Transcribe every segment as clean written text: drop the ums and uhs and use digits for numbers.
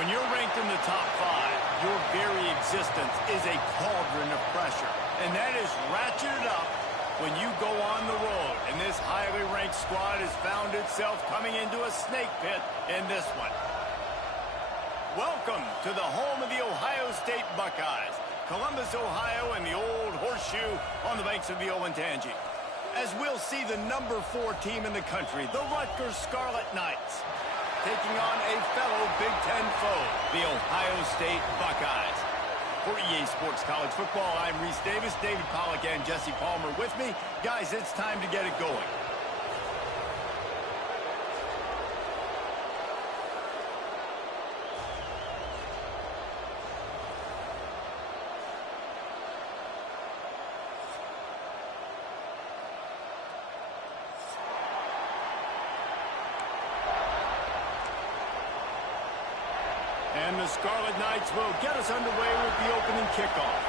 When you're ranked in the top 5, your very existence is a cauldron of pressure. And that is ratcheted up when you go on the road. And this highly ranked squad has found itself coming into a snake pit in this one. Welcome to the home of the Ohio State Buckeyes. Columbus, Ohio, and the old horseshoe on the banks of the NGNG. As we'll see the number 4 team in the country, the Rutgers Scarlet Knights, taking on a fellow Big Ten foe, the Ohio State Buckeyes. For EA Sports College Football, I'm Reese Davis, David Pollack, and Jesse Palmer with me. Guys, it's time to get it going. And the Scarlet Knights will get us underway with the opening kickoff.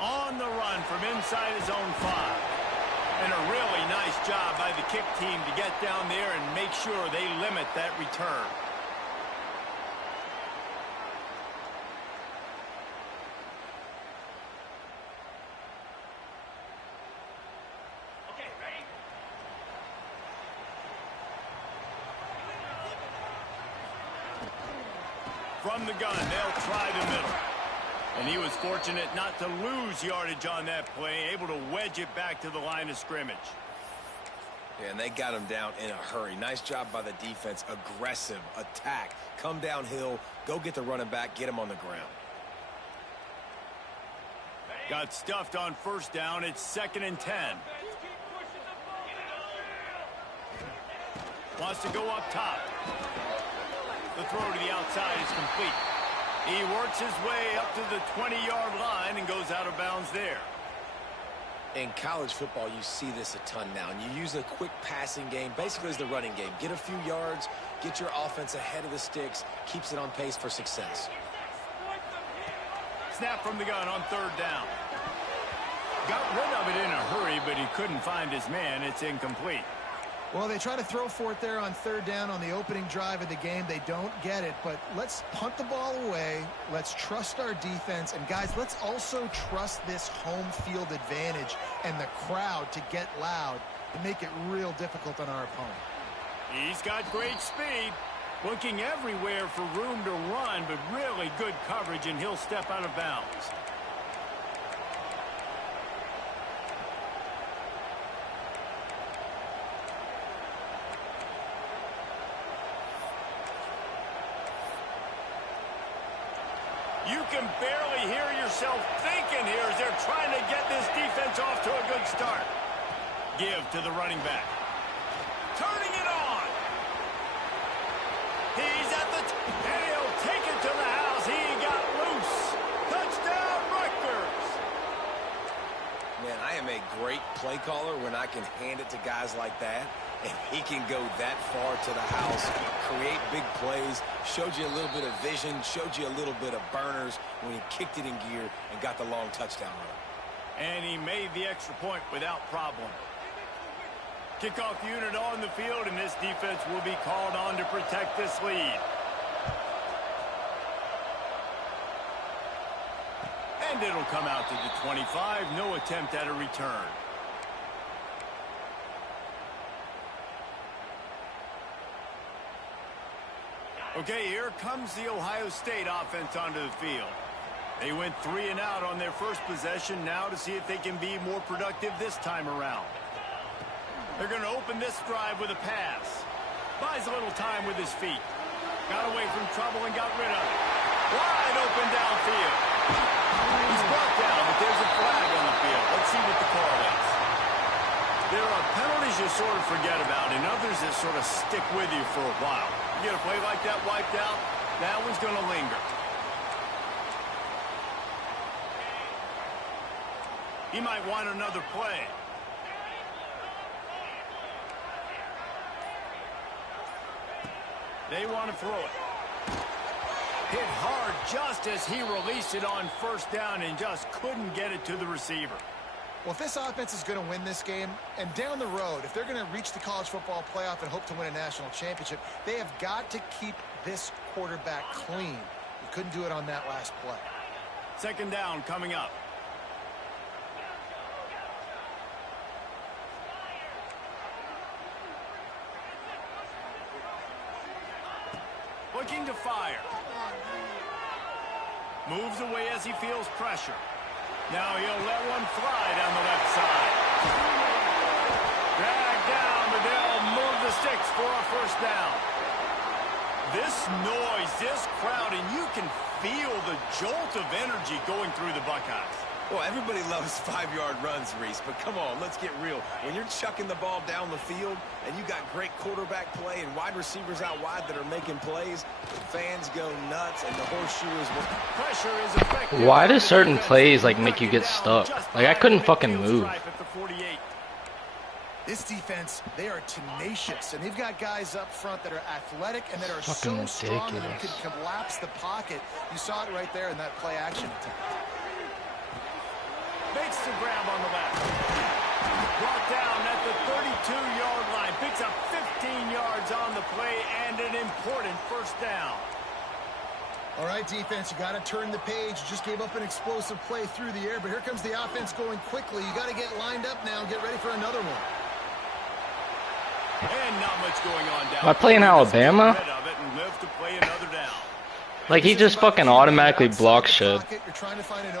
On the run from inside his own 5. And a really nice job by the kick team to get down there and make sure they limit that return. From the gun, they'll try the middle. And he was fortunate not to lose yardage on that play, able to wedge it back to the line of scrimmage. Yeah, and they got him down in a hurry. Nice job by the defense. Aggressive attack. Come downhill, go get the running back, get him on the ground. Got stuffed on first down. It's 2nd and 10. Wants to go up top. The throw to the outside is complete. He works his way up to the 20-yard line and goes out of bounds there. In college football, you see this a ton now. And you use a quick passing game, basically as the running game. Get a few yards, get your offense ahead of the sticks, keeps it on pace for success. Snap from the gun on 3rd down. Got rid of it in a hurry, but he couldn't find his man. It's incomplete. Well, they try to throw for it there on 3rd down on the opening drive of the game. They don't get it, but let's punt the ball away. Let's trust our defense. And, guys, let's also trust this home field advantage and the crowd to get loud and make it real difficult on our opponent. He's got great speed. Looking everywhere for room to run, but really good coverage, and he'll step out of bounds. You can barely hear yourself thinking here as they're trying to get this defense off to a good start. Give to the running back. Turning it on. He's at the and he'll take it to the house. He got loose. Touchdown, Rutgers. Man, I am a great play caller when I can hand it to guys like that. And he can go that far to the house, create big plays, showed you a little bit of vision, showed you a little bit of burners when he kicked it in gear and got the long touchdown run. And he made the extra point without problem. Kickoff unit on the field, and this defense will be called on to protect this lead. And it'll come out to the 25. No attempt at a return. Okay, here comes the Ohio State offense onto the field. They went 3 and out on their first possession, now to see if they can be more productive this time around. They're going to open this drive with a pass. Buys a little time with his feet. Got away from trouble and got rid of it. Wide open downfield. He's brought down, but there's a flag on the field. Let's see what the call is. There are penalties you sort of forget about and others that sort of stick with you for a while. You get a play like that wiped out, that one's going to linger. He might want another play. They want to throw it. Hit hard just as he released it on first down and just couldn't get it to the receiver. Well, if this offense is going to win this game, and down the road, if they're going to reach the college football playoff and hope to win a national championship, they have got to keep this quarterback clean. You couldn't do it on that last play. Second down coming up. Looking to fire. Moves away as he feels pressure. Now he'll let one fly down the left side. Drag down, but they'll move the sticks for a first down. This noise, this crowd, and you can feel the jolt of energy going through the Buckeyes. Well, everybody loves 5-yard runs, Reese, but come on, let's get real. When you're chucking the ball down the field and you got great quarterback play and wide receivers out wide that are making plays, fans go nuts and the horseshoe is... Pressure is effective. Why do certain plays like make you get stuck? Like I couldn't fucking move. This defense, they are tenacious, and they've got guys up front that are athletic and that are so strong that they can collapse the pocket. You saw it right there in that play action attempt. Makes the grab on the left. Brought down at the 32-yard line. Picks up 15 yards on the play and an important first down. All right, defense, you got to turn the page. You just gave up an explosive play through the air, but here comes the offense going quickly. You got to get lined up now and get ready for another one. And not much going on down. I play in Alabama. Like he just fucking automatically blocks shit.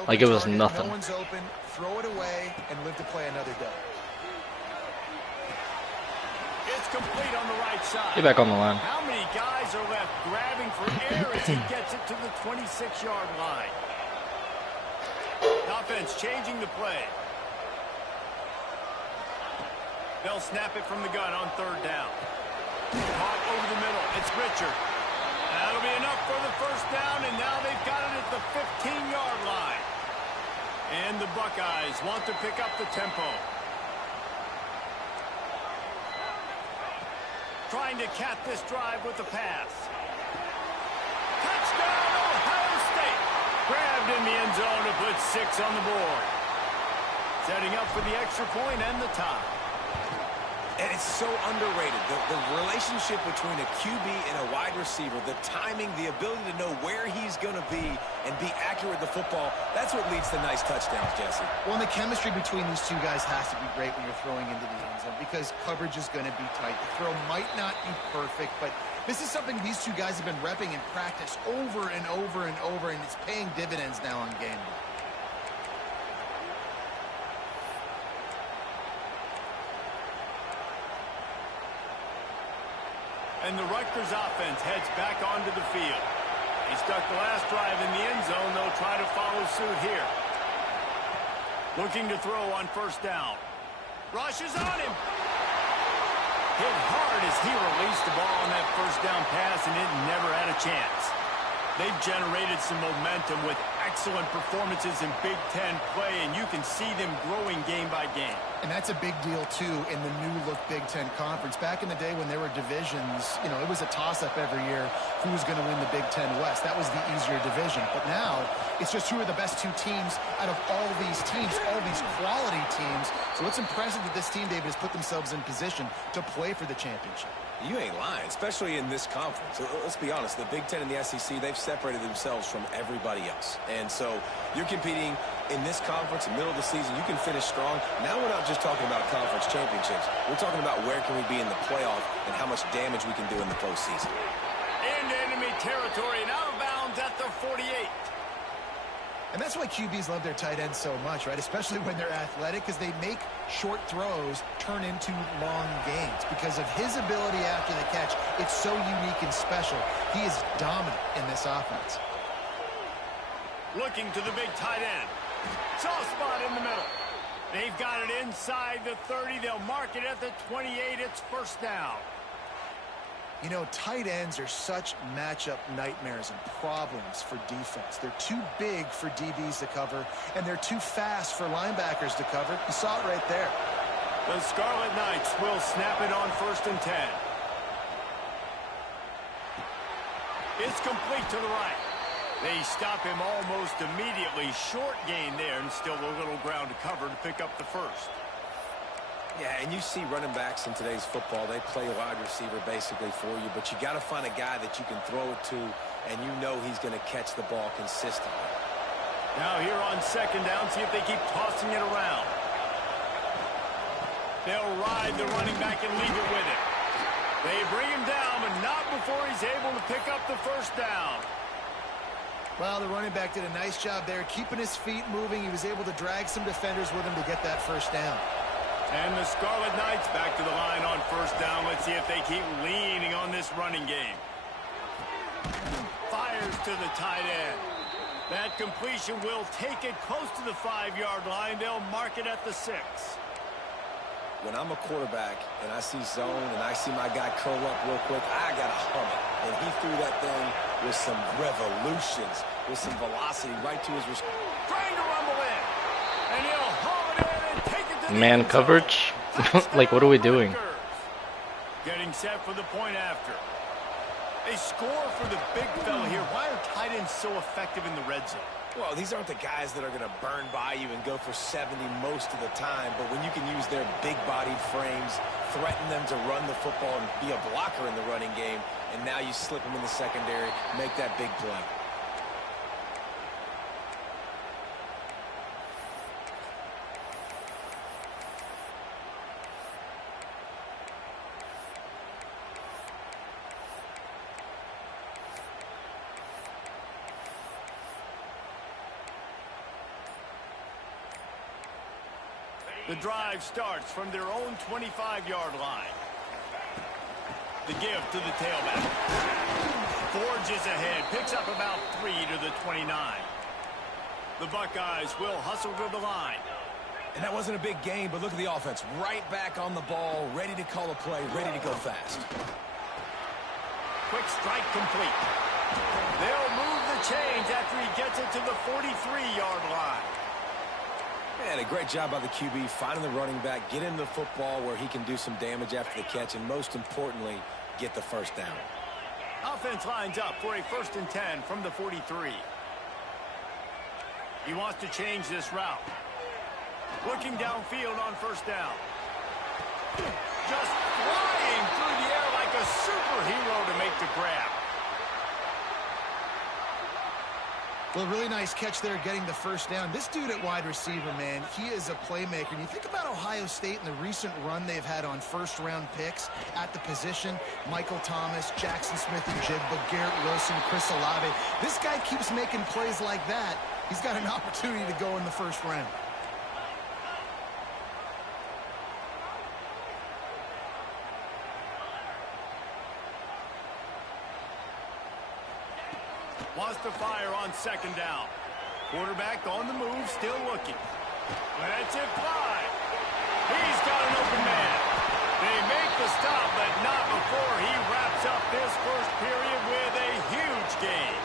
Like it was nothing. No one's open. Throw it away and live to play another day. It's complete on the right side. Get back on the line. How many guys are left grabbing for air as he gets it to the 26-yard line? Offense changing the play. They'll snap it from the gun on third down. Caught over the middle. It's Richard. That'll be enough for the first down, and now they've got it at the 15-yard line. And the Buckeyes want to pick up the tempo. Trying to cap this drive with the pass. Touchdown, Ohio State. Grabbed in the end zone to put 6 on the board. Setting up for the extra point and the tie. And it's so underrated. The relationship between a QB and a wide receiver, the timing, the ability to know where he's going to be and be accurate with the football, that's what leads to nice touchdowns, Jesse. Well, and the chemistry between these two guys has to be great when you're throwing into the end zone because coverage is going to be tight. The throw might not be perfect, but this is something these two guys have been repping in practice over and over and over, and it's paying dividends now on game day. And the Rutgers offense heads back onto the field. He stuck the last drive in the end zone. They'll try to follow suit here. Looking to throw on first down. Rush is on him. Hit hard as he released the ball on that first down pass, and it never had a chance. They've generated some momentum with excellent performances in Big Ten play, and you can see them growing game by game. And that's a big deal, too, in the new-look Big Ten Conference. Back in the day when there were divisions, you know, it was a toss-up every year who was going to win the Big Ten West. That was the easier division. But now, it's just who are the best two teams out of all these teams, all these quality teams. So it's impressive that this team, David, has put themselves in position to play for the championship. You ain't lying, especially in this conference. Let's be honest, the Big Ten and the SEC, they've separated themselves from everybody else. And so you're competing in this conference, in the middle of the season, you can finish strong. Now we're not just talking about conference championships. We're talking about where can we be in the playoff and how much damage we can do in the postseason. Into enemy territory and out of bounds at the 48. And that's why QBs love their tight ends so much, right? Especially when they're athletic, because they make short throws turn into long gains. Because of his ability after the catch, it's so unique and special. He is dominant in this offense. Looking to the big tight end. Soft spot in the middle. They've got it inside the 30. They'll mark it at the 28. It's first down. You know, tight ends are such matchup nightmares and problems for defense. They're too big for DBs to cover, and they're too fast for linebackers to cover. You saw it right there. The Scarlet Knights will snap it on 1st and 10. It's complete to the right. They stop him almost immediately. Short gain there, and still a little ground to cover to pick up the first. Yeah, and you see running backs in today's football, they play wide receiver basically for you, but you got to find a guy that you can throw it to, and you know he's going to catch the ball consistently. Now here on second down, see if they keep tossing it around. They'll ride the running back and leave it with him. They bring him down, but not before he's able to pick up the first down. Well, the running back did a nice job there, keeping his feet moving. He was able to drag some defenders with him to get that first down. And the Scarlet Knights back to the line on first down. Let's see if they keep leaning on this running game. Fires to the tight end. That completion will take it close to the 5-yard line. They'll mark it at the 6. When I'm a quarterback and I see zone and I see my guy curl up real quick, I got to hum it. And he threw that thing with some revolutions, with some velocity right to his receiver. Trying to rumble in. And he'll haul it in and take it to the Man end zone. coverage? Like, what are we doing? Getting set for the point after. They score for the big fella here. Why are tight ends so effective in the red zone? Well, these aren't the guys that are going to burn by you and go for 70 most of the time, but when you can use their big-bodied frames, threaten them to run the football and be a blocker in the running game, and now you slip them in the secondary, make that big play. The drive starts from their own 25-yard line. The give to the tailback. Forges ahead, picks up about 3 to the 29. The Buckeyes will hustle to the line. And that wasn't a big gain, but look at the offense. Right back on the ball, ready to call a play, ready to go fast. Quick strike complete. They'll move the chains after he gets it to the 43-yard line. Man, a great job by the QB finding the running back, get him the football where he can do some damage after the catch, and most importantly, get the first down. Offense lines up for a 1st and 10 from the 43. He wants to change this route. Looking downfield on first down. Just flying through the air like a superhero to make the grab. Well, really nice catch there getting the first down. This dude at wide receiver, man, he is a playmaker. And you think about Ohio State and the recent run they've had on first-round picks at the position. Michael Thomas, Jackson Smith and Jigba, Garrett Wilson, Chris Olave. This guy keeps making plays like that. He's got an opportunity to go in the first round. Wants to fire on second down. Quarterback on the move, still looking. Lets it fly. He's got an open man. They make the stop, but not before he wraps up this first period with a huge gain.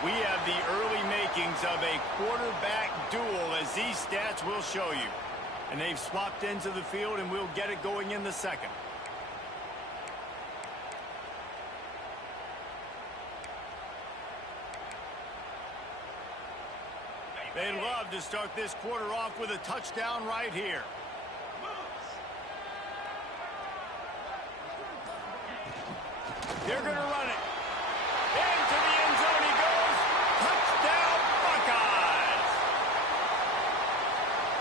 We have the early makings of a quarterback duel, as these stats will show you. And they've swapped ends of the field, and we'll get it going in the second. They'd love to start this quarter off with a touchdown right here. They're going to run it. Into the end zone he goes. Touchdown, Buckeyes.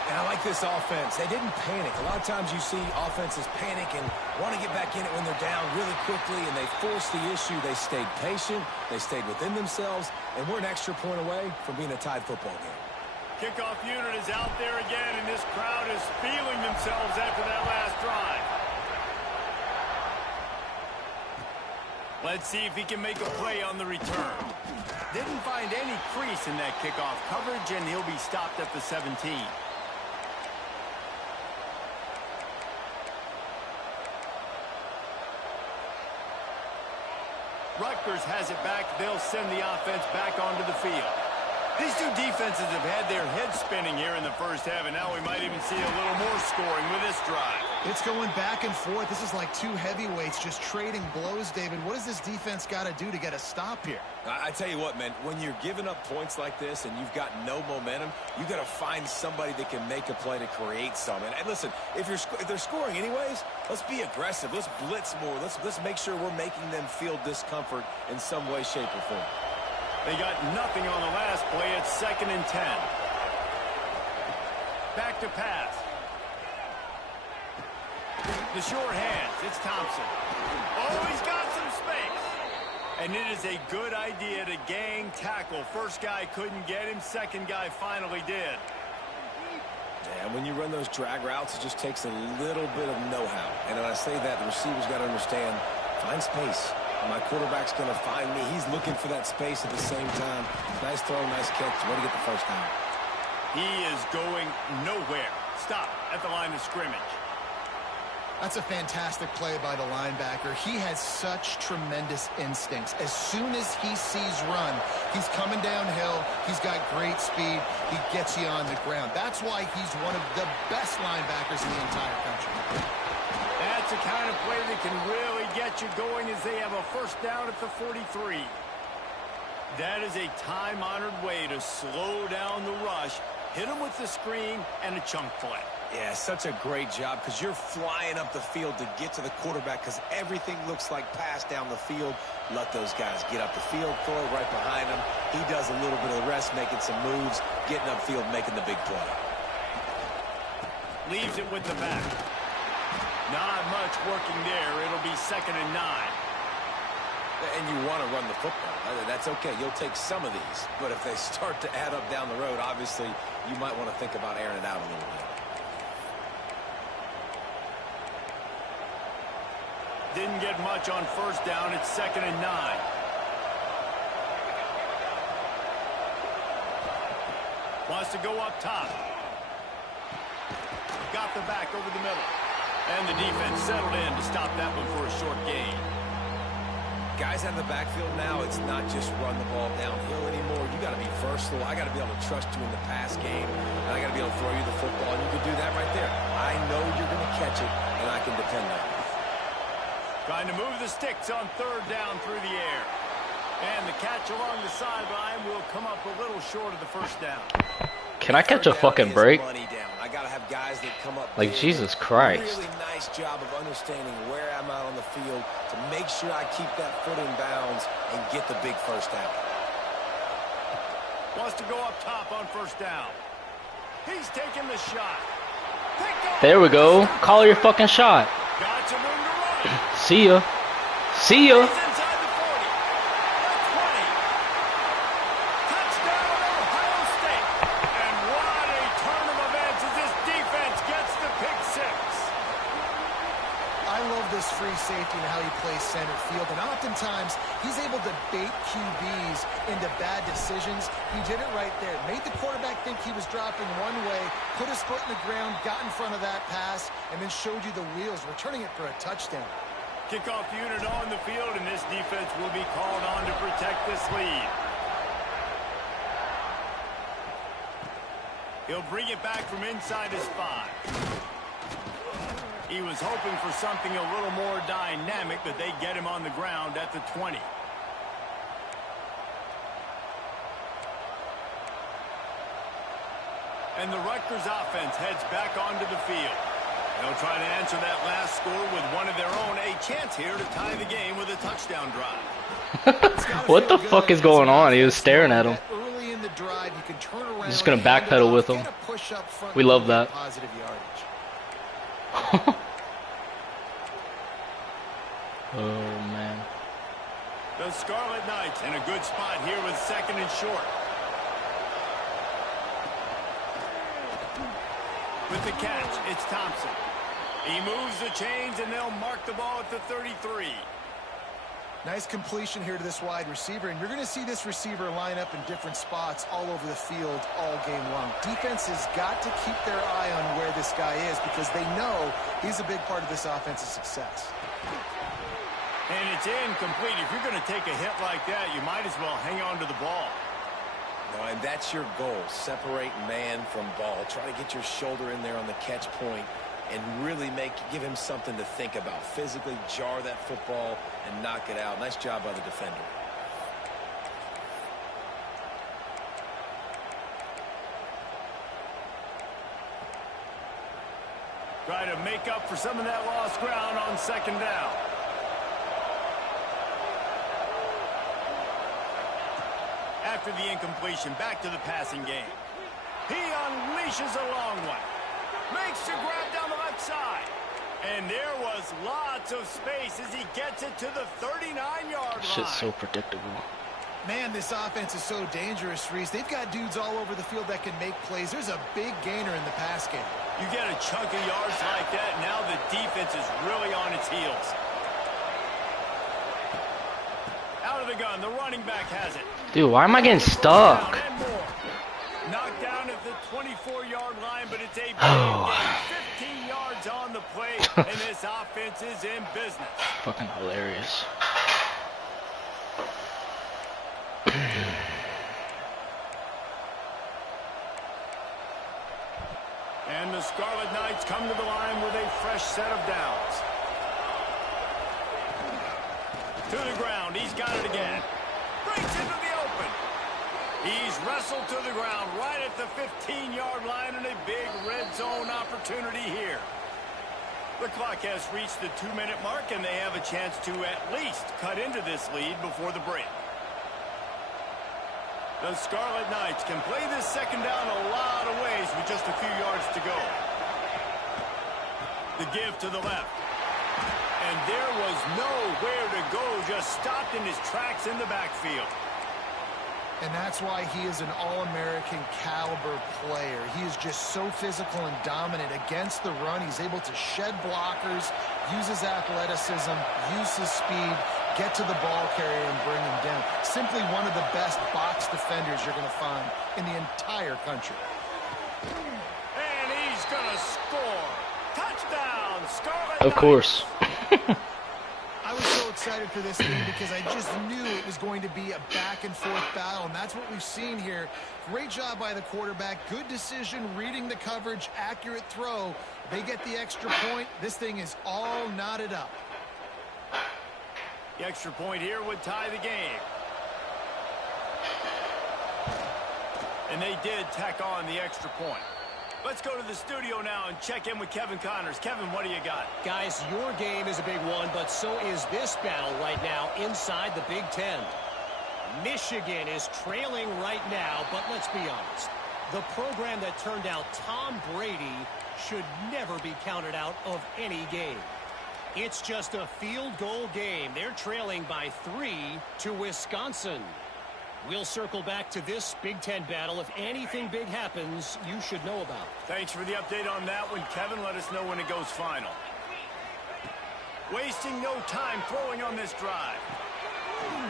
And I like this offense. They didn't panic. A lot of times you see offenses panic and want to get back in it when they're down really quickly, and they forced the issue. They stayed patient. They stayed within themselves, and we're an extra point away from being a tied football game. Kickoff unit is out there again, and this crowd is feeling themselves after that last drive. Let's see if he can make a play on the return. Didn't find any crease in that kickoff coverage, and he'll be stopped at the 17. Rutgers has it back. They'll send the offense back onto the field. These two defenses have had their heads spinning here in the first half, and now we might even see a little more scoring with this drive. It's going back and forth. This is like two heavyweights just trading blows, David. What does this defense got to do to get a stop here? I tell you what, man, when you're giving up points like this and you've got no momentum, you got to find somebody that can make a play to create some. And listen, if they're scoring anyways, let's be aggressive. Let's blitz more. Let's make sure we're making them feel discomfort in some way, shape, or form. They got nothing on the last play. It's 2nd and 10. Back to pass. The short hands. It's Thompson. Oh, he's got some space. And it is a good idea to gang tackle. First guy couldn't get him. Second guy finally did. And when you run those drag routes, it just takes a little bit of know-how. And when I say that, the receivers got to understand, find space. My quarterback's going to find me. He's looking for that space at the same time. Nice throw, nice catch. Way to get the first down. He is going nowhere. Stop at the line of scrimmage. That's a fantastic play by the linebacker. He has such tremendous instincts. As soon as he sees run, he's coming downhill. He's got great speed. He gets you on the ground. That's why he's one of the best linebackers in the entire country. That's the kind of play that can really get you going as they have a first down at the 43. That is a time-honored way to slow down the rush, hit them with the screen, and a chunk play. Yeah, such a great job because you're flying up the field to get to the quarterback because everything looks like pass down the field. Let those guys get up the field, throw it right behind him. He does a little bit of the rest, making some moves, getting upfield, making the big play. Leaves it with the back. Not much working there. It'll be 2nd and 9. And you want to run the football. That's okay. You'll take some of these. But if they start to add up down the road, obviously, you might want to think about airing it out a little bit. Didn't get much on first down. It's 2nd and 9. Wants to go up top. Got the back over the middle. And the defense settled in to stop that one for a short gain. Guys out of the backfield now, it's not just run the ball downhill anymore. You got to be versatile. I got to be able to trust you in the pass game, and I got to be able to throw you the football, and you can do that right there. I know you're going to catch it, and I can depend on it. Trying to move the sticks on 3rd down through the air. And the catch along the sideline will come up a little short of the first down. Can I catch a fucking break? I gotta have guys that come up like Jesus Christ. Really nice job of understanding where I'm out on the field to make sure I keep that foot in bounds and get the big first down. Wants to go up top on first down. He's taking the shot. There we go. Call your fucking shot. Got some room to run. See ya. See ya. Free safety and how he plays center field, and oftentimes he's able to bait QBs into bad decisions. He did it right there. Made the quarterback think he was dropping one way, put his foot in the ground, got in front of that pass, and then showed you the wheels, returning it for a touchdown. Kickoff unit on the field, and this defense will be called on to protect this lead. He'll bring it back from inside his 5. He was hoping for something a little more dynamic, but they get him on the ground at the 20. And the Rutgers offense heads back onto the field. They'll try to answer that last score with one of their own. A chance here to tie the game with a touchdown drive. What the fuck is going on? He was staring at him. Early in the drive, you can turn around. Just gonna backpedal with him. We love that. Positive yardage. Oh man. The Scarlet Knights in a good spot here with 2nd and short. With the catch, it's Thompson. He moves the chains and they'll mark the ball at the 33. Nice completion here to this wide receiver, and you're going to see this receiver line up in different spots all over the field all game long. Defense has got to keep their eye on where this guy is because they know he's a big part of this offense's success. And it's incomplete. If you're going to take a hit like that, you might as well hang on to the ball. And that's your goal. Separate man from ball. Try to get your shoulder in there on the catch point and really give him something to think about. Physically jar that football and knock it out. Nice job by the defender. Try to make up for some of that lost ground on second down. After the incompletion, back to the passing game. He unleashes a long one. Makes the grab down the left side. And there was lots of space as he gets it to the 39-yard line. Shit's so predictable. Man, this offense is so dangerous, Reese. They've got dudes all over the field that can make plays. There's a big gainer in the pass game. You get a chunk of yards like that, now the defense is really on its heels. Out of the gun, the running back has it. Dude, why am I getting stuck? Knocked down at the 24-yard line, but it's a big gain. 15 yards on the play, and this offense is in business. Fucking hilarious. And the Scarlet Knights come to the line with a fresh set of downs. To the ground, he's got it again. Breaks into the open. He's wrestled to the ground right at the 15-yard line, and a big red zone opportunity here. The clock has reached the 2-minute mark, and they have a chance to at least cut into this lead before the break. The Scarlet Knights can play this second down a lot of ways with just a few yards to go. The give to the left. And there was nowhere to go, just stopped in his tracks in the backfield. And that's why he is an All-American caliber player. He is just so physical and dominant against the run. He's able to shed blockers, use his athleticism, use his speed, get to the ball carrier and bring him down. Simply one of the best box defenders you're going to find in the entire country. And he's going to score. Touchdown, Scarlet Of course. I was so excited for this game because I just knew it was going to be a back-and-forth battle, and that's what we've seen here. Great job by the quarterback. Good decision, reading the coverage, accurate throw. They get the extra point. This thing is all knotted up. The extra point here would tie the game. And they did tack on the extra point. Let's go to the studio now and check in with Kevin Connors. Kevin, what do you got? Guys, your game is a big one, but so is this battle right now inside the Big Ten. Michigan is trailing right now, but let's be honest. The program that turned out Tom Brady should never be counted out of any game. It's just a field goal game. They're trailing by 3 to Wisconsin. We'll circle back to this Big Ten battle. If anything big happens, you should know about. Thanks for the update on that one, Kevin. Let us know when it goes final. Wasting no time throwing on this drive.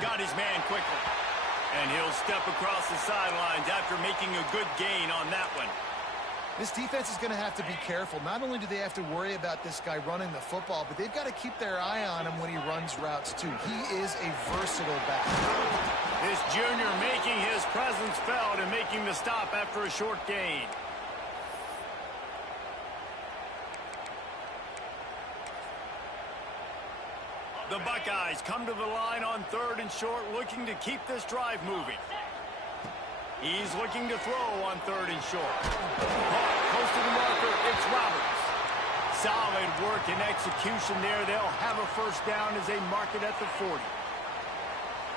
Got his man quickly. And he'll step across the sidelines after making a good gain on that one. This defense is going to have to be careful. Not only do they have to worry about this guy running the football, but they've got to keep their eye on him when he runs routes, too. He is a versatile back. This junior making his presence felt and making the stop after a short gain. The Buckeyes come to the line on 3rd and short, looking to keep this drive moving. He's looking to throw on 3rd and short. Close to the marker, it's Roberts. Solid work and execution there. They'll have a first down as they mark it at the 40.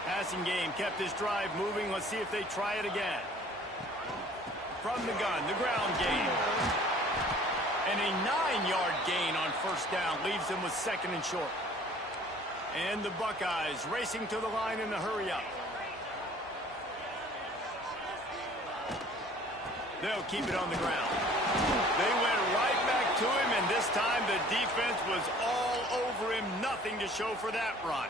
Passing game kept this drive moving. Let's see if they try it again. From the gun, the ground game. And a 9-yard gain on first down leaves them with 2nd and short. And the Buckeyes racing to the line in the hurry-up. They'll keep it on the ground. They went right back to him, and this time the defense was all over him. Nothing to show for that run.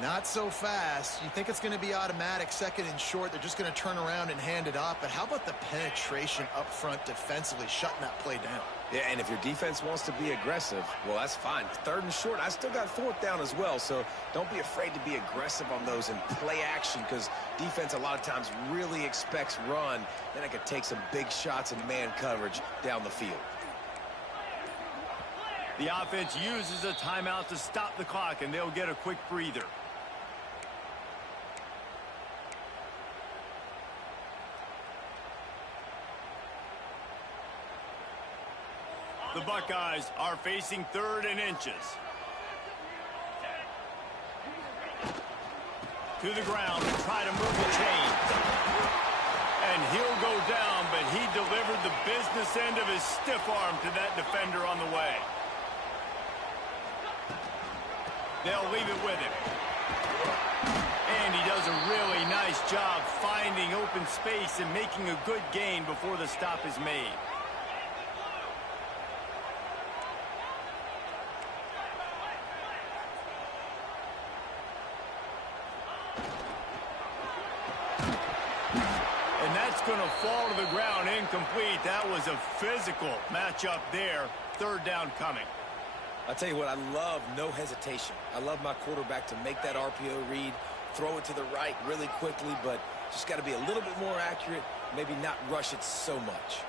Not so fast. You think it's going to be automatic, second and short. They're just going to turn around and hand it off. But how about the penetration up front defensively, shutting that play down? Yeah, and if your defense wants to be aggressive, well, that's fine. Third and short, I still got fourth down as well. So don't be afraid to be aggressive on those and play action, because defense a lot of times really expects run. Then it could take some big shots in man coverage down the field. The offense uses a timeout to stop the clock, and they'll get a quick breather. The Buckeyes are facing 3rd and inches. To the ground to try to move the chains. And he'll go down, but he delivered the business end of his stiff arm to that defender on the way. They'll leave it with him. And he does a really nice job finding open space and making a good gain before the stop is made. And that's going to fall to the ground incomplete. That was a physical matchup there. 3rd down coming. I'll tell you what, I love no hesitation. I love my quarterback to make that RPO read, throw it to the right really quickly, but just got to be a little bit more accurate, maybe not rush it so much.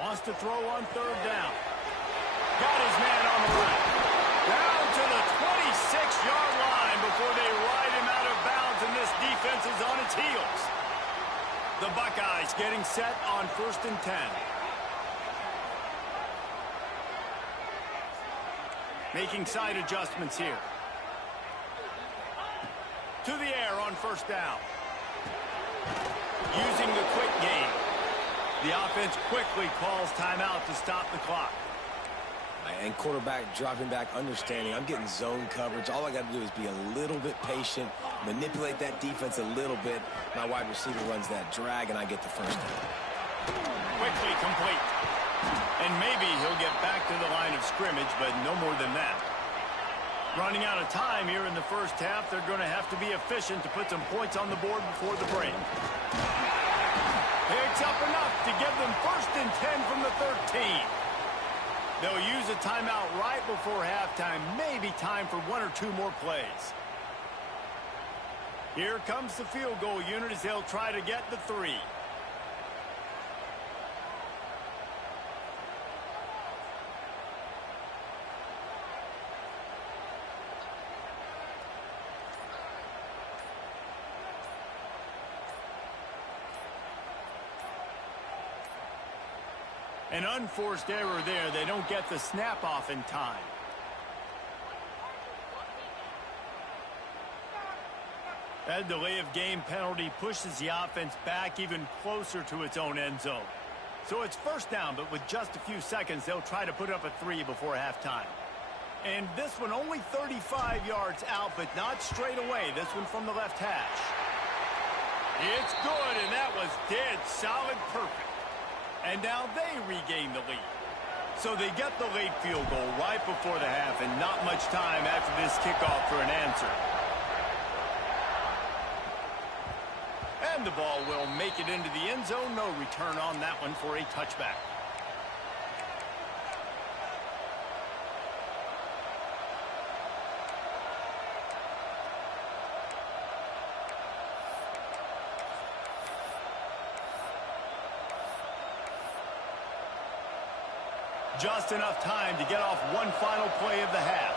Wants to throw on 3rd down. Got his man on the right. Down to the 26-yard line before they ride him out of bounds, and this defense is on its heels. The Buckeyes getting set on 1st and 10. Making side adjustments here. To the air on 1st down. Using the quick game. The offense quickly calls timeout to stop the clock. And quarterback dropping back, understanding I'm getting zone coverage. All I got to do is be a little bit patient, manipulate that defense a little bit. My wide receiver runs that drag, and I get the 1st down. Quickly complete. And maybe he'll get back to the line of scrimmage, but no more than that. Running out of time here in the 1st half, they're going to have to be efficient to put some points on the board before the break. Picks up enough to give them 1st and 10 from the 13. They'll use a timeout right before halftime. Maybe time for 1 or 2 more plays. Here comes the field goal unit as they'll try to get the 3. An unforced error there. They don't get the snap off in time. That delay of game penalty pushes the offense back even closer to its own end zone. So it's 1st down, but with just a few seconds, they'll try to put up a 3 before halftime. And this one only 35 yards out, but not straight away. This one from the left hash. It's good, and that was dead solid perfect. And now they regain the lead. So they get the late field goal right before the half, and not much time after this kickoff for an answer. And the ball will make it into the end zone. No return on that one for a touchback. Just enough time to get off one final play of the half.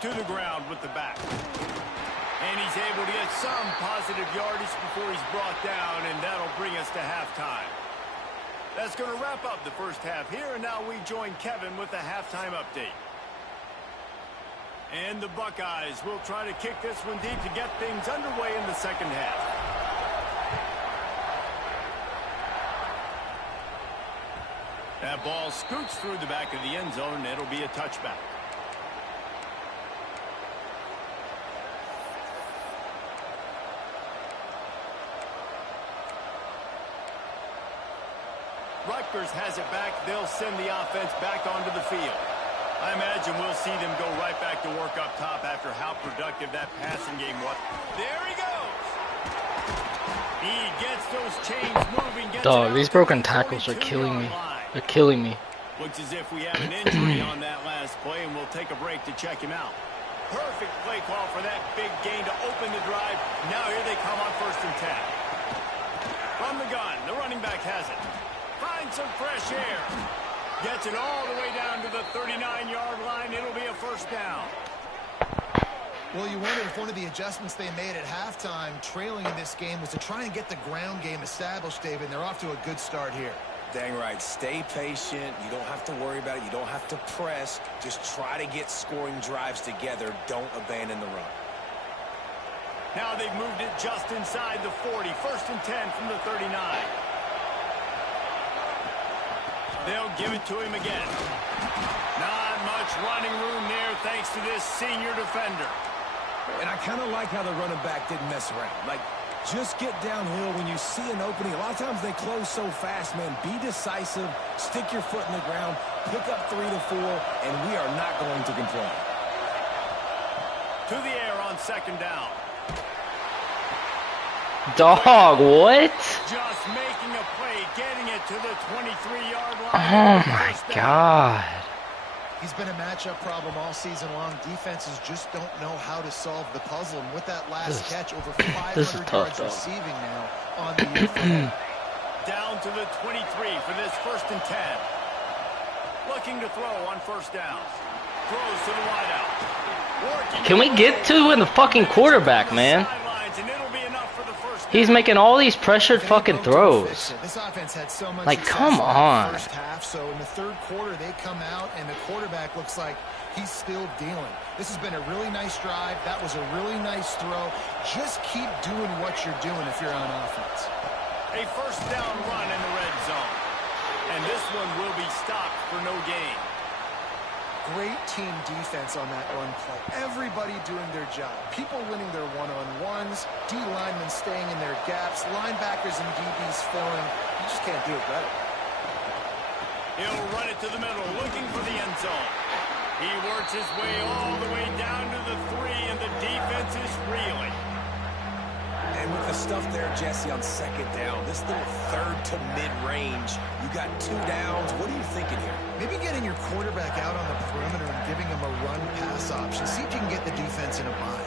To the ground with the back. And he's able to get some positive yardage before he's brought down, and that'll bring us to halftime. That's going to wrap up the 1st half here, and now we join Kevin with the halftime update. And the Buckeyes will try to kick this one deep to get things underway in the 2nd half. That ball scoots through the back of the end zone, and it'll be a touchback. Rutgers has it back. They'll send the offense back onto the field. I imagine we'll see them go right back to work up top after how productive that passing game was. There he goes. He gets those chains moving. Dog, these broken tackles are killing me. They're killing me. Looks as if we have an injury on that last play, and we'll take a break to check him out. Perfect play call for that big gain to open the drive. Now here they come on 1st and 10. From the gun, the running back has it. Finds some fresh air. Gets it all the way down to the 39-yard line. It'll be a 1st down. Well, you wonder if one of the adjustments they made at halftime, trailing in this game, was to try and get the ground game established, David, and they're off to a good start here. Dang right. Stay patient. You don't have to worry about it. You don't have to press. Just try to get scoring drives together. Don't abandon the run. Now they've moved it just inside the 40. 1st and 10 from the 39. They'll give it to him again. Not much running room there thanks to this senior defender. And I kind of like how the running back didn't mess around. Like, just get downhill when you see an opening. A lot of times they close so fast, man. Be decisive. Stick your foot in the ground. Pick up 3 to 4, and we are not going to complain. To the air on 2nd down. Dog, what? Just making a play, getting it to the 23-yard line. Oh my God. He's been a matchup problem all season long. Defenses just don't know how to solve the puzzle. And with that last catch, over 500 yards receiving now on the year for him. Down to the 23 for this 1st and 10. Looking to throw on 1st down. Throws to the wideout. Can we get to the fucking quarterback, man? He's making all these pressured fucking throws. This offense had so much like, come on. First half, so in the 3rd quarter, they come out, and the quarterback looks like he's still dealing. This has been a really nice drive. That was a really nice throw. Just keep doing what you're doing if you're on offense. A 1st down run in the red zone. And this one will be stopped for no gain. Great team defense on that run play. Everybody doing their job. People winning their one-on-ones. D linemen staying in their gaps. Linebackers and DBs filling. You just can't do it better. He'll run it to the middle, looking for the end zone. He works his way all the way down to the 3, and the defense is reeling. And with the stuff there, Jesse, on 2nd down, this little 3rd to mid-range, you got 2 downs. What are you thinking here? Maybe getting your quarterback out on the perimeter and giving him a run-pass option. See if you can get the defense in a bind.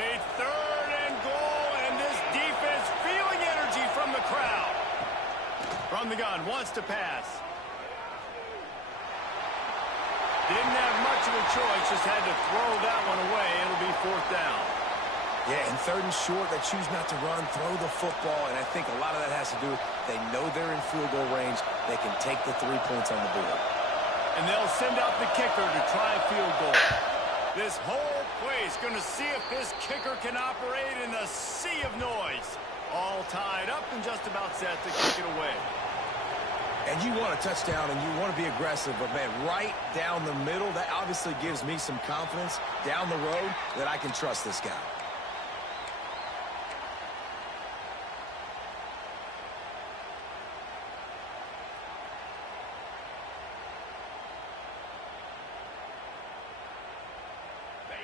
A 3rd and goal, and this defense feeling energy from the crowd. From the gun, wants to pass. Didn't have much of a choice, just had to throw that one away. It'll be 4th down. Yeah, and 3rd and short, they choose not to run, throw the football, and I think a lot of that has to do with they know they're in field goal range. They can take the 3 points on the board. And they'll send out the kicker to try a field goal. This whole place going to see if this kicker can operate in a sea of noise. All tied up and just about set to kick it away. And you want a touchdown and you want to be aggressive, but, man, right down the middle, that obviously gives me some confidence down the road that I can trust this guy.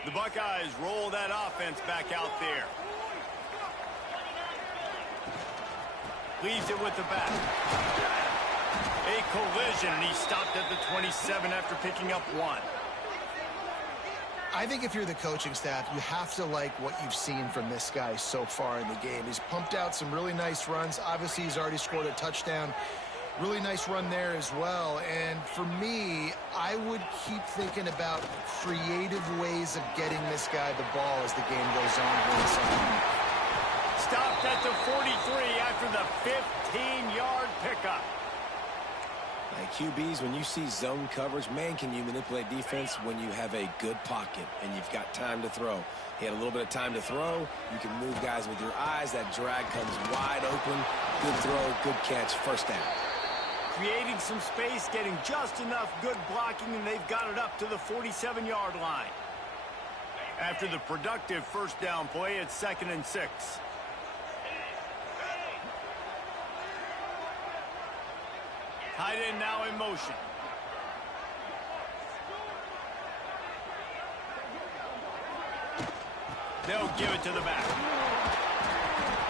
The Buckeyes roll that offense back out there. Leaves it with the back. A collision, and he stopped at the 27 after picking up 1. I think if you're the coaching staff, you have to like what you've seen from this guy so far in the game. He's pumped out some really nice runs. Obviously, he's already scored a touchdown. Really nice run there as well. And for me, I would keep thinking about creative ways of getting this guy the ball as the game goes on here inside. Stopped at the 43 after the 15-yard pickup. Like QBs, when you see zone coverage, man, can you manipulate defense when you have a good pocket and you've got time to throw. He had a little bit of time to throw. You can move guys with your eyes. That drag comes wide open. Good throw, good catch, 1st down. Creating some space, getting just enough good blocking, and they've got it up to the 47-yard line. After the productive first down play, it's 2nd and 6. Tight end now in motion. They'll give it to the back.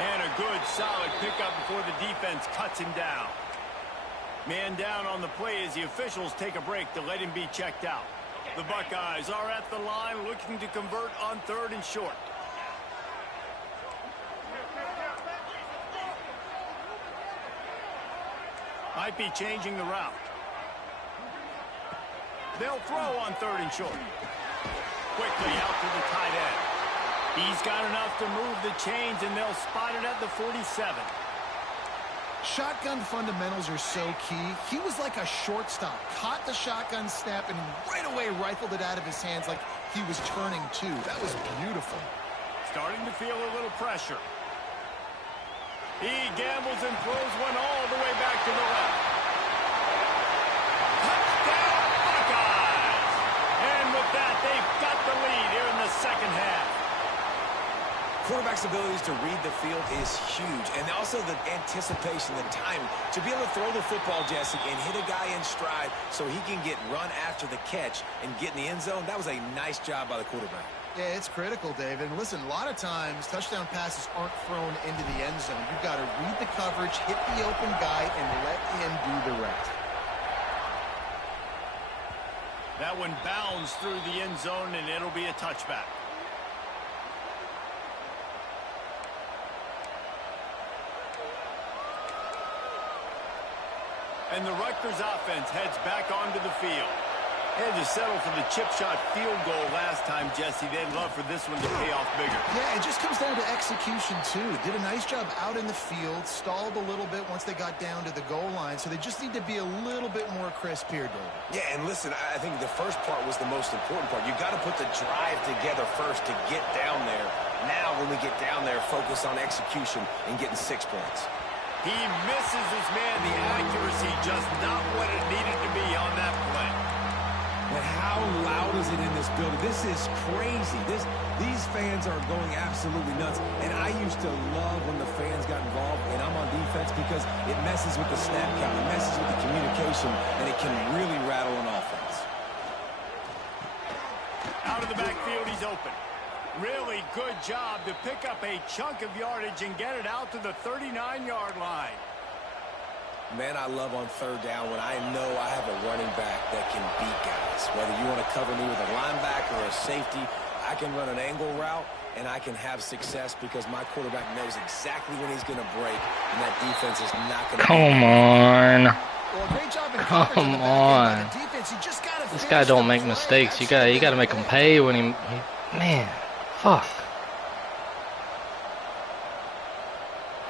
And a good, solid pickup before the defense cuts him down. Man down on the play as the officials take a break to let him be checked out. The Buckeyes are at the line looking to convert on 3rd and short. Might be changing the route. They'll throw on 3rd and short. Quickly out to the tight end. He's got enough to move the chains, and they'll spot it at the 47. Shotgun fundamentals are so key. He was like a shortstop. Caught the shotgun snap and right away rifled it out of his hands like he was turning two. That was beautiful. Starting to feel a little pressure. He gambles and throws one all the way back to the left. Touchdown, Buckeyes! And with that, they've got the lead here in the second half. Quarterback's abilities to read the field is huge, and also the anticipation, the time to be able to throw the football, Jesse, and hit a guy in stride so he can get run after the catch and get in the end zone. That was a nice job by the quarterback. Yeah, it's critical, David. And listen, a lot of times touchdown passes aren't thrown into the end zone. You've got to read the coverage, hit the open guy, and let him do the rest. That one bounds through the end zone, and it'll be a touchback. And the Rutgers offense heads back onto the field. They had to settle for the chip shot field goal last time, Jesse. They'd love for this one to pay off bigger. Yeah, it just comes down to execution, too. Did a nice job out in the field, stalled a little bit once they got down to the goal line, so they just need to be a little bit more crisp here, David. Yeah, and listen, I think the first part was the most important part. You got to put the drive together first to get down there. Now, when we get down there, focus on execution and getting 6 points. He misses his man. The accuracy just not what it needed to be on that play. But how loud is it in this building? This is crazy. These fans are going absolutely nuts. And I used to love when the fans got involved, and I'm on defense because it messes with the snap count. It messes with the communication, and it can really rattle an offense. Out of the backfield, he's open. Really good job to pick up a chunk of yardage and get it out to the 39-yard line. Man, I love on 3rd down when I know I have a running back that can beat guys. Whether you want to cover me with a linebacker or a safety, I can run an angle route, and I can have success because my quarterback knows exactly when he's going to break, and that defense is not going to... Come on. Well, great job in Come on. defense. You just gotta This guy don't make mistakes. You gotta make him pay when he man, fuck.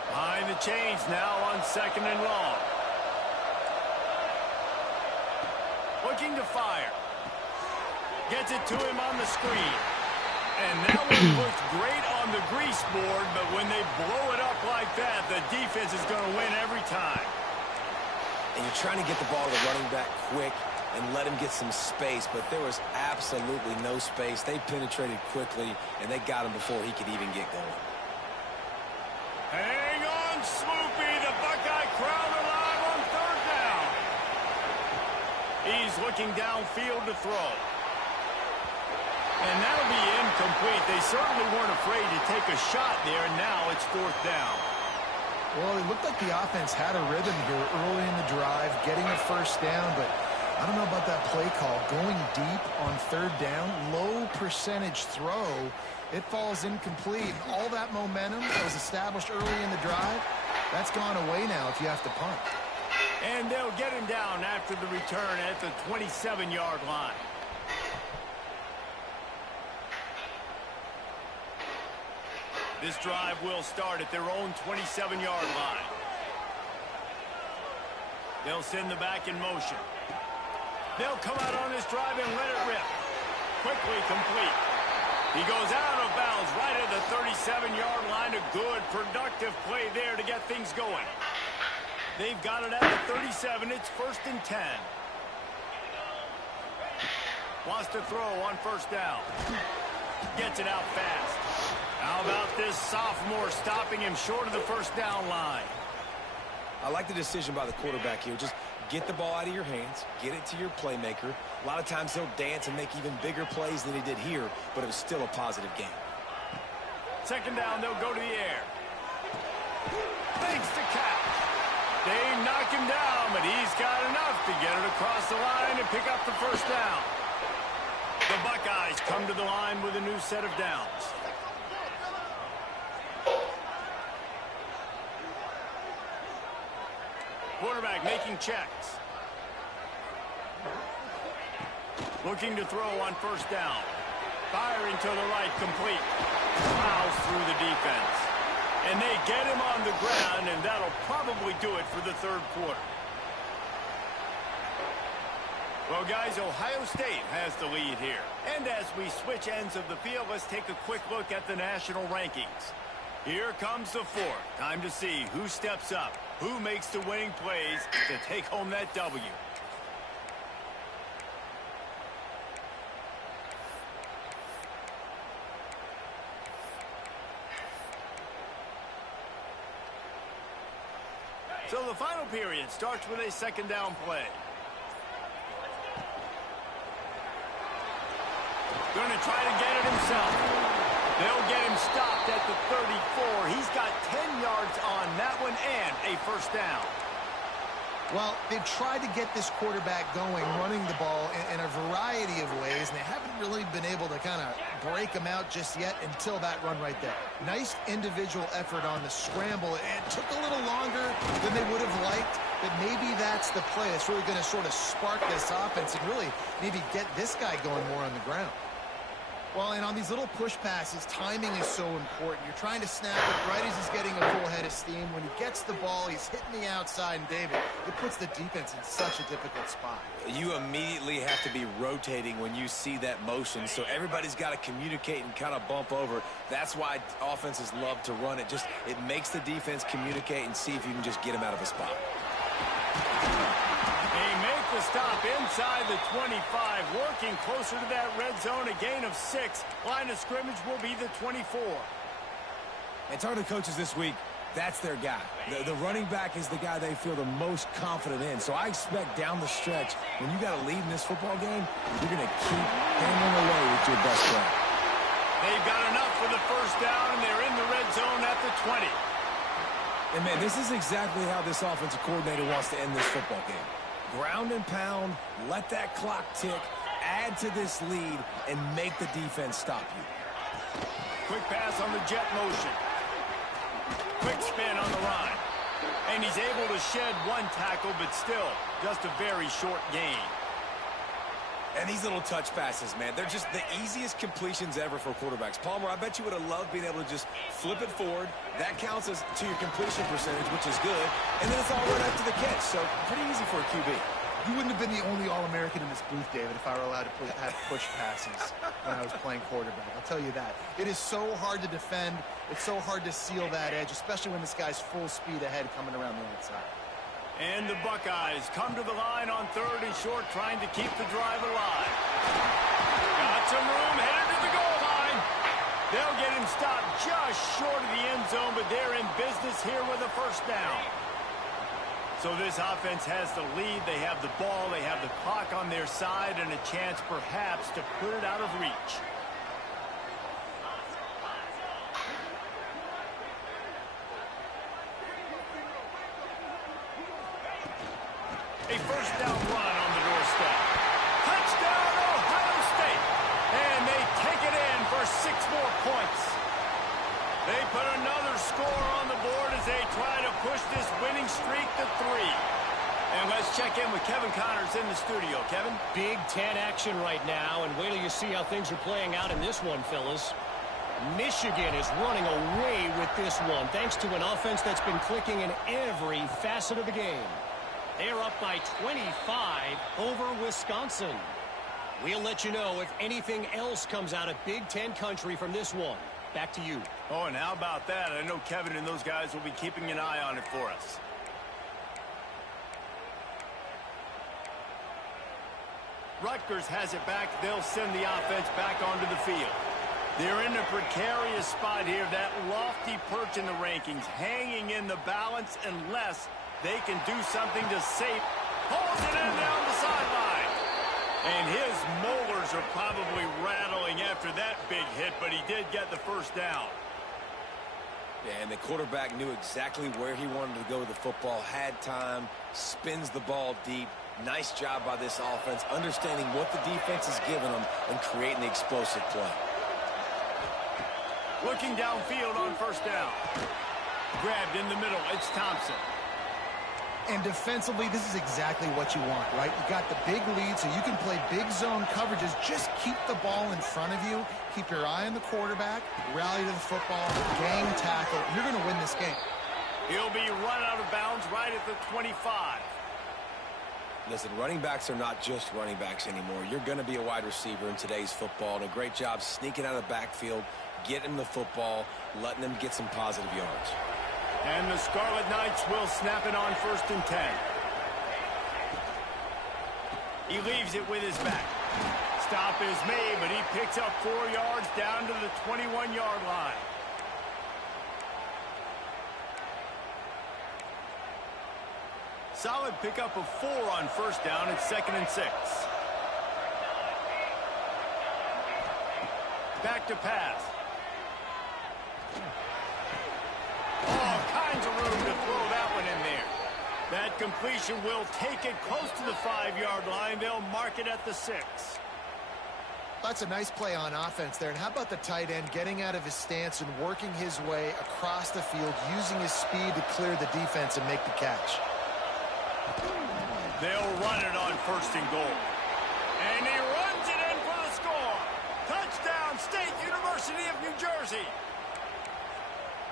Behind the chains now on 2nd and long. Looking to fire. Gets it to him on the screen. And that one looks great on the grease board, but when they blow it up like that, the defense is going to win every time. And you're trying to get the ball to the running back quick and let him get some space, but there was absolutely no space. They penetrated quickly, and they got him before he could even get going. Hang on, Sloopy. The Buckeye crowd alive on 3rd down. He's looking downfield to throw. And that'll be incomplete. They certainly weren't afraid to take a shot there, and now it's 4th down. Well, it looked like the offense had a rhythm here early in the drive, getting a first down, but I don't know about that play call. Going deep on 3rd down, low percentage throw, it falls incomplete. All that momentum that was established early in the drive, that's gone away now if you have to punt. And they'll get him down after the return at the 27-yard line. This drive will start at their own 27-yard line. They'll send the back in motion. They'll come out on this drive and let it rip. Quickly complete. He goes out of bounds right at the 37-yard line. A good, productive play there to get things going. They've got it at the 37. It's 1st and 10. Wants to throw on 1st down. Gets it out fast. How about this sophomore stopping him short of the first down line? I like the decision by the quarterback here. Just get the ball out of your hands, get it to your playmaker. A lot of times he'll dance and make even bigger plays than he did here, but it was still a positive game. Second down, they'll go to the air. Fakes the catch. They knock him down, but he's got enough to get it across the line and pick up the first down. The Buckeyes come to the line with a new set of downs. Quarterback making checks. Looking to throw on first down. Firing to the right, complete. Plows through the defense. And they get him on the ground, and that'll probably do it for the third quarter. Well, guys, Ohio State has the lead here. And as we switch ends of the field, let's take a quick look at the national rankings. Here comes the fourth. Time to see who steps up, who makes the winning plays to take home that W. So the final period starts with a second down play. Going to try to get it himself. They'll get him stopped at the 34. He's got 10 yards on that one and a first down. Well, they've tried to get this quarterback going, running the ball in a variety of ways, and they haven't really been able to kind of break him out just yet until that run right there. Nice individual effort on the scramble. It took a little longer than they would have liked, but maybe that's the play that's really going to sort of spark this offense and really maybe get this guy going more on the ground. Well, and on these little push passes, timing is so important. You're trying to snap it right as he's getting a full head of steam. When he gets the ball, he's hitting the outside, and David, it puts the defense in such a difficult spot. You immediately have to be rotating when you see that motion, so everybody's got to communicate and kind of bump over. That's why offenses love to run it. Just it makes the defense communicate and see if you can just get him out of a spot. They make the stop inside the 25, working closer to that red zone, a gain of 6. Line of scrimmage will be the 24. And talking to coaches this week, that's their guy. The running back is the guy they feel the most confident in. So I expect down the stretch, when you got a lead in this football game, you're going to keep hammering away with your best player. They've got enough for the first down, and they're in the red zone at the 20. And, man, this is exactly how this offensive coordinator wants to end this football game. Ground and pound, let that clock tick, add to this lead, and make the defense stop you. Quick pass on the jet motion. Quick spin on the line. And he's able to shed one tackle, but still just a very short gain. And these little touch passes, man, they're just the easiest completions ever for quarterbacks. Palmer, I bet you would have loved being able to just flip it forward. That counts as to your completion percentage, which is good. And then it's all right up to the catch, so pretty easy for a QB. You wouldn't have been the only All-American in this booth, David, if I were allowed to have push passes when I was playing quarterback. I'll tell you that. It is so hard to defend. It's so hard to seal that edge, especially when this guy's full speed ahead coming around the outside. And the Buckeyes come to the line on 3rd and short, trying to keep the drive alive. Got some room, headed to the goal line. They'll get him stopped just short of the end zone, but they're in business here with a first down. So this offense has the lead. They have the ball. They have the clock on their side and a chance perhaps to put it out of reach. A first down run on the doorstep. Touchdown, Ohio State. And they take it in for 6 more points. They put another score on the board as they try to push this winning streak to 3. And let's check in with Kevin Connors in the studio. Kevin? Big Ten action right now, and wait till you see how things are playing out in this one, fellas. Michigan is running away with this one, thanks to an offense that's been clicking in every facet of the game. They're up by 25 over Wisconsin. We'll let you know if anything else comes out of Big Ten country from this one. Back to you. Oh, and how about that? I know Kevin and those guys will be keeping an eye on it for us. Rutgers has it back. They'll send the offense back onto the field. They're in a precarious spot here, that lofty perch in the rankings, hanging in the balance unless they can do something to save. Pulls it in down the sideline. And his molars are probably rattling after that big hit, but he did get the first down. Yeah, and the quarterback knew exactly where he wanted to go with the football, had time, spins the ball deep. Nice job by this offense, understanding what the defense is giving them and creating the explosive play. Looking downfield on first down. Grabbed in the middle. It's Thompson. And defensively, this is exactly what you want, right? You got the big lead, so you can play big zone coverages. Just keep the ball in front of you. Keep your eye on the quarterback. Rally to the football. Gang tackle. You're going to win this game. He'll be run out of bounds right at the 25. Listen, running backs are not just running backs anymore. You're going to be a wide receiver in today's football. And a great job sneaking out of the backfield, getting the football, letting them get some positive yards. And the Scarlet Knights will snap it on 1st and 10. He leaves it with his back. Stop is made, but he picks up 4 yards down to the 21-yard line. Solid pickup of 4 on first down. It's 2nd and 6. Back to pass. All kinds of room to throw that one in there. That completion will take it close to the 5-yard line. They'll mark it at the 6. That's a nice play on offense there. And how about the tight end getting out of his stance and working his way across the field, using his speed to clear the defense and make the catch. They'll run it on 1st and goal. And he runs it in for the score. Touchdown, State University of New Jersey.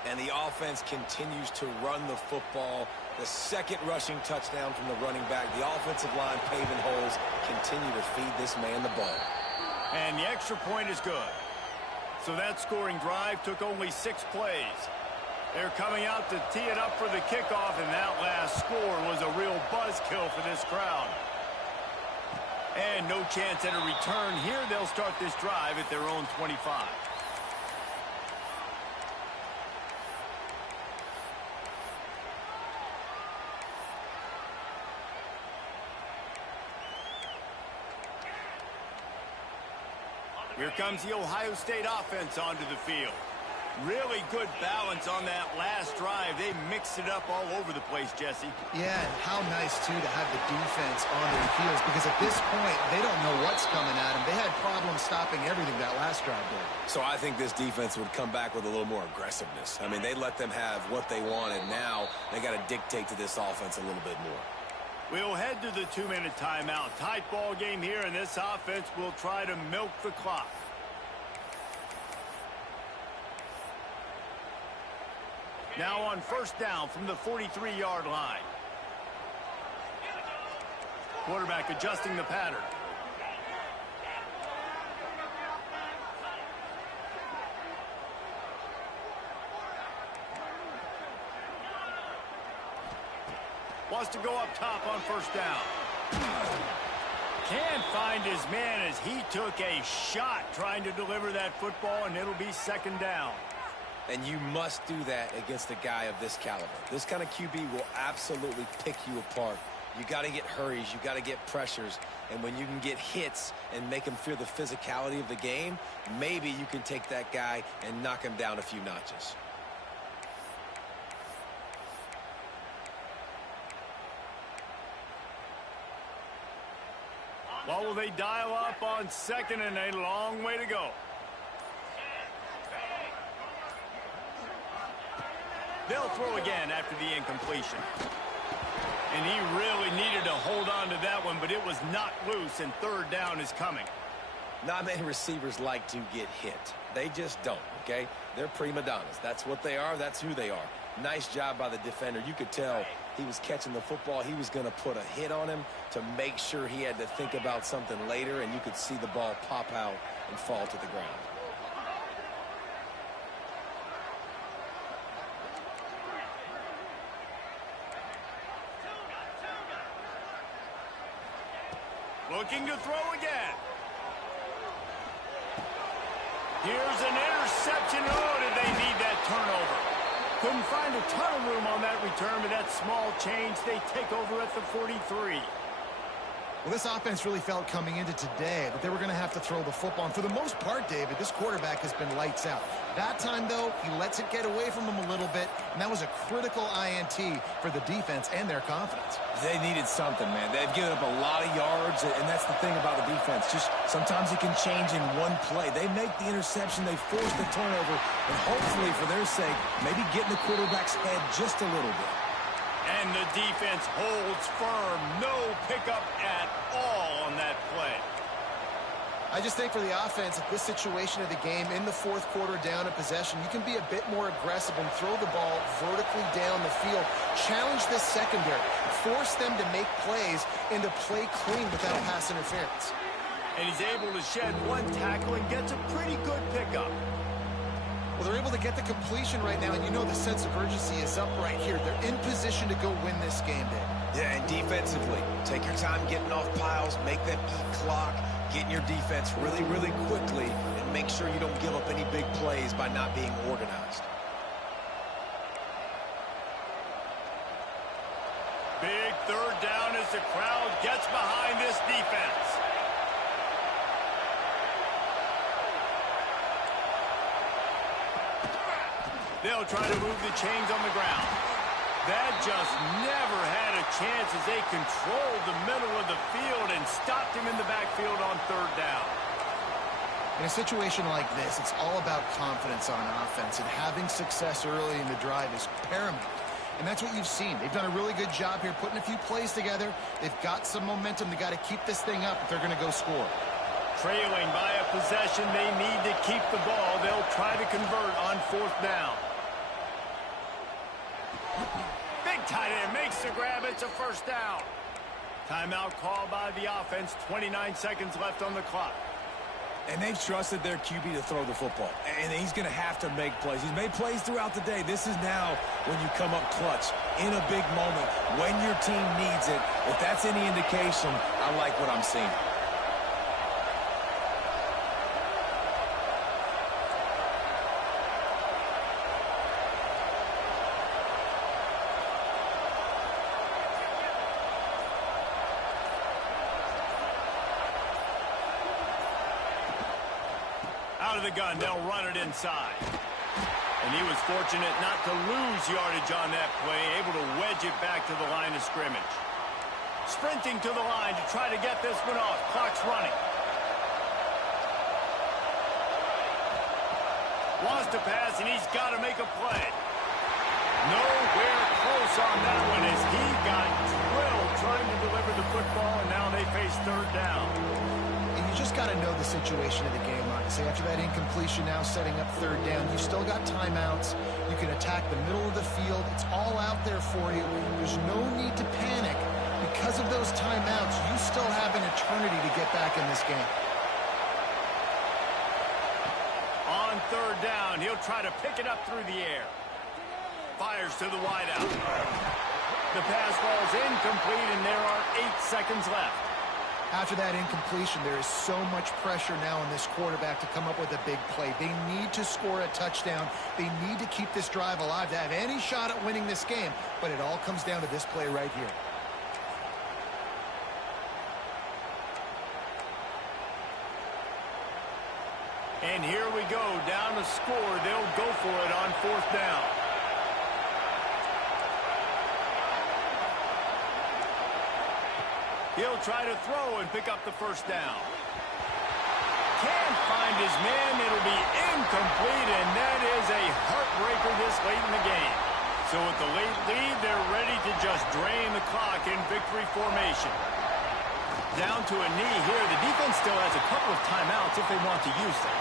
And the offense continues to run the football. The 2nd rushing touchdown from the running back. The offensive line paving holes. Continue to feed this man the ball. And the extra point is good. So that scoring drive took only 6 plays. They're coming out to tee it up for the kickoff, and that last score was a real buzzkill for this crowd. And no chance at a return here. They'll start this drive at their own 25. Here comes the Ohio State offense onto the field. Really good balance on that last drive. They mixed it up all over the place, Jesse. Yeah, and how nice, too, to have the defense on their heels, because at this point, they don't know what's coming at them. They had problems stopping everything that last drive did. So I think this defense would come back with a little more aggressiveness. I mean, they let them have what they wanted. Now they got to dictate to this offense a little bit more. We'll head to the 2-minute timeout. Tight ball game here, and this offense will try to milk the clock. Now on first down from the 43-yard line. Quarterback adjusting the pattern. Wants to go up top on first down. Can't find his man as he took a shot trying to deliver that football, and it'll be 2nd down. And you must do that against a guy of this caliber. This kind of QB will absolutely pick you apart. You got to get hurries. You got to get pressures. And when you can get hits and make him fear the physicality of the game, maybe you can take that guy and knock him down a few notches. What will they dial up on 2nd and a long way to go? They'll throw again after the incompletion. And he really needed to hold on to that one, but it was knocked loose, and 3rd down is coming. Not many receivers like to get hit. They just don't, okay? They're prima donnas. That's what they are. That's who they are. Nice job by the defender. You could tell he was catching the football. He was going to put a hit on him to make sure he had to think about something later, and you could see the ball pop out and fall to the ground. Looking to throw again. Here's an interception. Oh, did they need that turnover? Couldn't find a ton of room on that return, but that small change, they take over at the 43. Well, this offense really felt coming into today that they were going to have to throw the football. And for the most part, David, this quarterback has been lights out. That time, though, he lets it get away from him a little bit, and that was a critical INT for the defense and their confidence. They needed something, man. They've given up a lot of yards, and that's the thing about the defense. Just sometimes it can change in one play. They make the interception, they force the turnover, and hopefully, for their sake, maybe get in the quarterback's head just a little bit. And the defense holds firm. No pickup at all on that play. I just think for the offense, at this situation of the game, in the fourth quarter down a possession, you can be a bit more aggressive and throw the ball vertically down the field. Challenge this secondary. Force them to make plays and to play clean without pass interference. And he's able to shed one tackle and gets a pretty good pickup. Well, they're able to get the completion right now, and you know the sense of urgency is up right here. They're in position to go win this game, Dave. Yeah, and defensively, take your time getting off piles, make them eat clock, get in your defense really, really quickly, and make sure you don't give up any big plays by not being organized. Big third down as the crowd gets behind this defense. They'll try to move the chains on the ground. That just never had a chance as they controlled the middle of the field and stopped him in the backfield on third down. In a situation like this, it's all about confidence on offense, and having success early in the drive is paramount. And that's what you've seen. They've done a really good job here putting a few plays together. They've got some momentum. They've got to keep this thing up if they're going to go score. Trailing by a possession, they need to keep the ball. They'll try to convert on fourth down. Big tight end makes the grab. It's a first down. Timeout called by the offense. 29 seconds left on the clock. And they've trusted their QB to throw the football. And he's going to have to make plays. He's made plays throughout the day. This is now when you come up clutch in a big moment when your team needs it. If that's any indication, I like what I'm seeing. Out of the gun, they'll run it inside. And he was fortunate not to lose yardage on that play, able to wedge it back to the line of scrimmage. Sprinting to the line to try to get this one off. Clock's running. Wants to pass, and he's got to make a play. Nowhere close on that one as he got drilled trying to deliver the football, and now they face third down. And you just got to know the situation of the game, honestly. After that incompletion now setting up third down, you've still got timeouts. You can attack the middle of the field. It's all out there for you. There's no need to panic. Because of those timeouts, you still have an eternity to get back in this game. On third down, he'll try to pick it up through the air. Fires to the wideout. The pass falls incomplete, and there are 8 seconds left. After that incompletion, there is so much pressure now on this quarterback to come up with a big play. They need to score a touchdown. They need to keep this drive alive to have any shot at winning this game. But it all comes down to this play right here. And here we go, down to score. They'll go for it on fourth down. He'll try to throw and pick up the first down. Can't find his man. It'll be incomplete, and that is a heartbreaker this late in the game. So with the late lead, they're ready to just drain the clock in victory formation. Down to a knee here. The defense still has a couple of timeouts if they want to use them.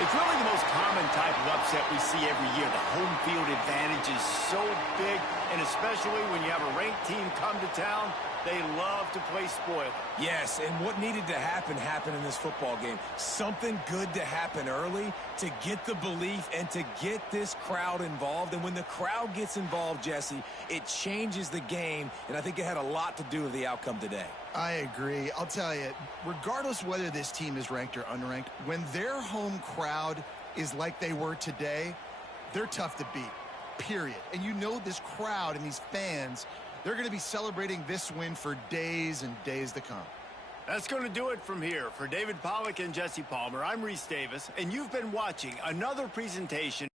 It's really the most common type of upset we see every year. The home field advantage is so big, and especially when you have a ranked team come to town, they love to play spoiler. Yes, and what needed to happen happened in this football game. Something good to happen early to get the belief and to get this crowd involved. And when the crowd gets involved, Jesse, it changes the game, and I think it had a lot to do with the outcome today. I agree. I'll tell you, regardless whether this team is ranked or unranked, when their home crowd is like they were today, they're tough to beat, period. And you know this crowd and these fans, they're going to be celebrating this win for days and days to come. That's going to do it from here. For David Pollack and Jesse Palmer, I'm Reese Davis, and you've been watching another presentation